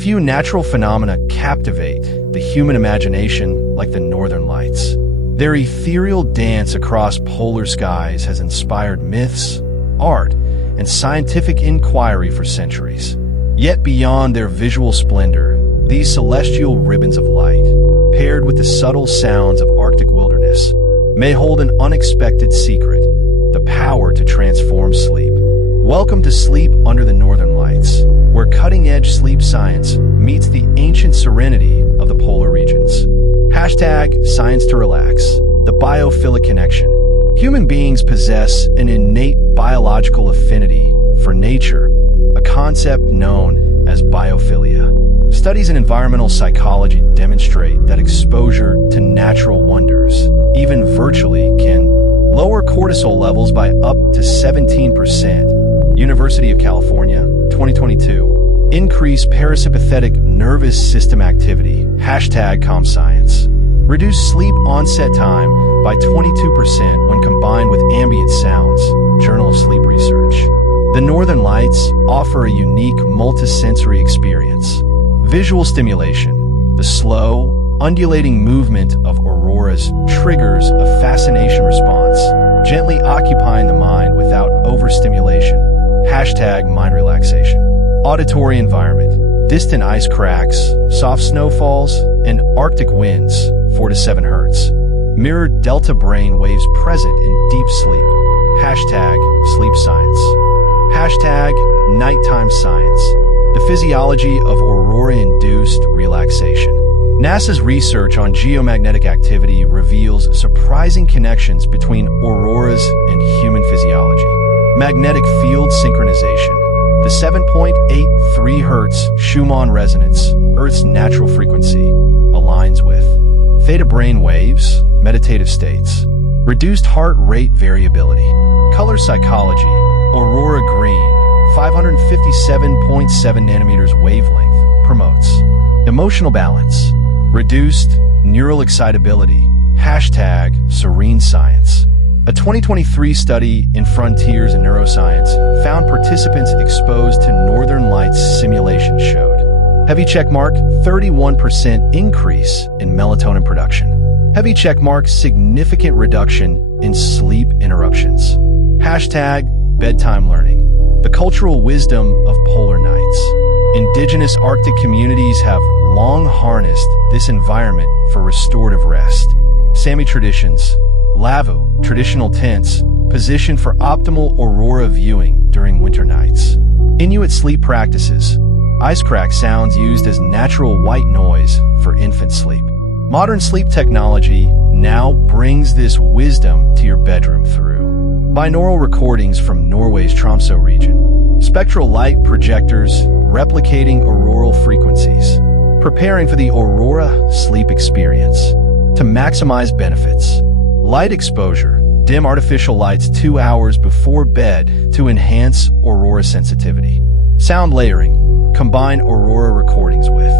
Few natural phenomena captivate the human imagination like the northern lights. Their ethereal dance across polar skies has inspired myths, art, and scientific inquiry for centuries. Yet beyond their visual splendor, these celestial ribbons of light, paired with the subtle sounds of Arctic wilderness, may hold an unexpected secret: the power to transform sleep. Welcome to Sleep Under the Northern Lights, where cutting-edge sleep science meets the ancient serenity of the polar regions. Hashtag Science to Relax, the biophilic connection. Human beings possess an innate biological affinity for nature, a concept known as biophilia. Studies in environmental psychology demonstrate that exposure to natural wonders, even virtually, can lower cortisol levels by up to 17%. University of California, 2022. Increase parasympathetic nervous system activity. Hashtag CalmScience. Reduce sleep onset time by 22% when combined with ambient sounds. Journal of Sleep Research. The Northern Lights offer a unique multisensory experience. Visual stimulation. The slow, undulating movement of auroras triggers a fascination response, gently occupying the mind without overstimulation. Hashtag mind relaxation. Auditory environment. Distant ice cracks, soft snowfalls, and Arctic winds, 4 to 7 Hz. Mirror delta brain waves present in deep sleep. Hashtag sleep science. Hashtag nighttime science. The physiology of aurora-induced relaxation. NASA's research on geomagnetic activity reveals surprising connections between auroras and human physiology. Magnetic field synchronization. The 7.83 Hz Schumann resonance, Earth's natural frequency, aligns with theta brain waves, meditative states, reduced heart rate variability. Color psychology. Aurora green, 557.7 nanometers wavelength, promotes emotional balance, reduced neural excitability. Hashtag serene science. A 2023 study in Frontiers in Neuroscience found participants exposed to Northern Lights simulation showed heavy checkmark 31% increase in melatonin production. Heavy checkmark significant reduction in sleep interruptions. Hashtag bedtime learning. The cultural wisdom of polar nights. Indigenous Arctic communities have long harnessed this environment for restorative rest. Sami traditions. Lavu, traditional tents, positioned for optimal aurora viewing during winter nights. Inuit sleep practices. Ice crack sounds used as natural white noise for infant sleep. Modern sleep technology now brings this wisdom to your bedroom through binaural recordings from Norway's Tromsø region. Spectral light projectors replicating auroral frequencies. Preparing for the aurora sleep experience. To maximize benefits. Light exposure. Dim artificial lights 2 hours before bed to enhance aurora sensitivity. Sound layering. Combine aurora recordings with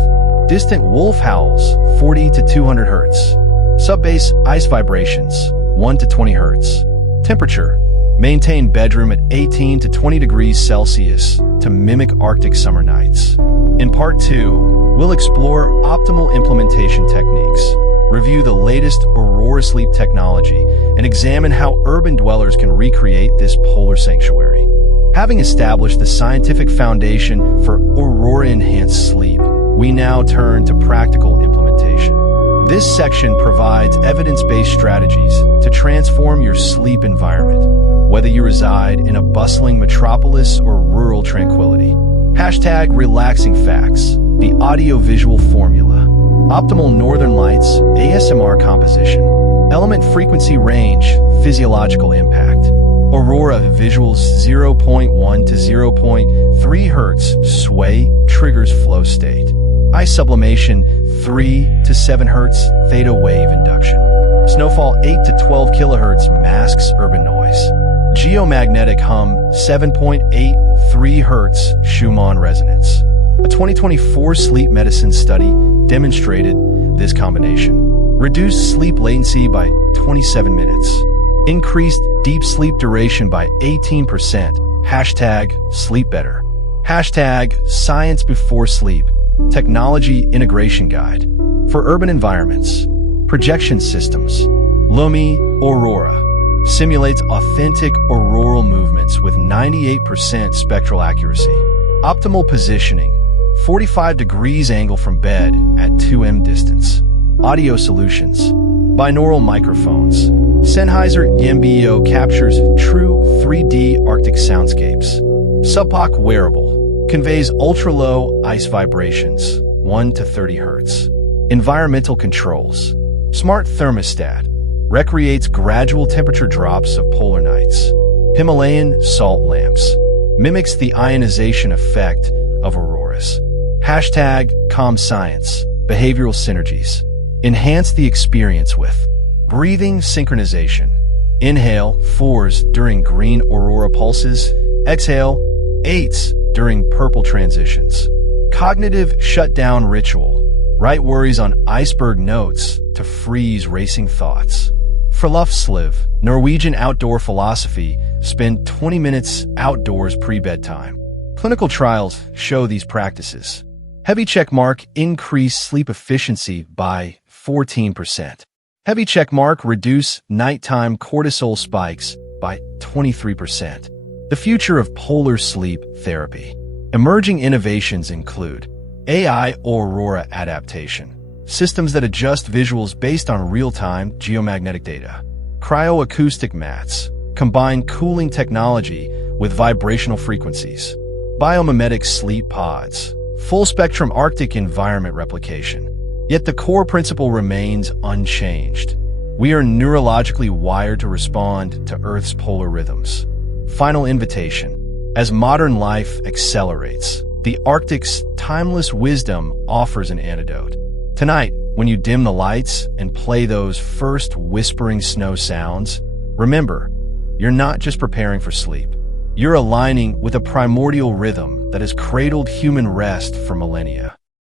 distant wolf howls, 40 to 200 Hz. Sub-bass ice vibrations, 1 to 20 Hz. Temperature. Maintain bedroom at 18 to 20 degrees Celsius to mimic Arctic summer nights. In part 2, we'll explore optimal implementation techniques, review the latest aurora sleep technology, and examine how urban dwellers can recreate this polar sanctuary. Having established the scientific foundation for aurora-enhanced sleep, we now turn to practical implementation. This section provides evidence-based strategies to transform your sleep environment, whether you reside in a bustling metropolis or rural tranquility. Hashtag relaxing facts, the audio-visual formula. Optimal Northern Lights, ASMR composition. Element frequency range, physiological impact. Aurora visuals 0.1 to 0.3 Hz, sway, triggers flow state. Ice sublimation 3 to 7 Hz, theta wave induction. Snowfall 8 to 12 kHz, masks urban noise. Geomagnetic hum 7.83 Hz, Schumann resonance. A 2024 sleep medicine study demonstrated this combination. Reduced sleep latency by 27 minutes. Increased deep sleep duration by 18%. Hashtag sleep better. Hashtag science before sleep. Technology Integration Guide. For urban environments, projection systems. Lumi Aurora simulates authentic auroral movements with 98% spectral accuracy. Optimal positioning. 45 degrees angle from bed at 2m distance. Audio solutions. Binaural microphones. Sennheiser YMBO captures true 3D Arctic soundscapes. Subpoc wearable. Conveys ultra-low ice vibrations, 1 to 30 Hz. Environmental controls. Smart thermostat. Recreates gradual temperature drops of polar nights. Himalayan salt lamps. Mimics the ionization effect of auroras. Hashtag Calm Science. Behavioral synergies. Enhance the experience with breathing synchronization. Inhale 4s during green aurora pulses. Exhale 8s during purple transitions. Cognitive shutdown ritual. Write worries on iceberg notes to freeze racing thoughts. Friluftsliv, Norwegian outdoor philosophy. Spend 20 minutes outdoors pre-bedtime. Clinical trials show these practices. Heavy checkmark increase sleep efficiency by 14%. Heavy checkmark reduce nighttime cortisol spikes by 23%. The future of polar sleep therapy. Emerging innovations include AI aurora adaptation, systems that adjust visuals based on real-time geomagnetic data. Cryoacoustic mats combine cooling technology with vibrational frequencies. Biomimetic sleep pods, full-spectrum Arctic environment replication. Yet the core principle remains unchanged. We are neurologically wired to respond to Earth's polar rhythms. Final invitation. As modern life accelerates, the Arctic's timeless wisdom offers an antidote. Tonight, when you dim the lights and play those first whispering snow sounds, remember, you're not just preparing for sleep. You're aligning with a primordial rhythm that has cradled human rest for millennia.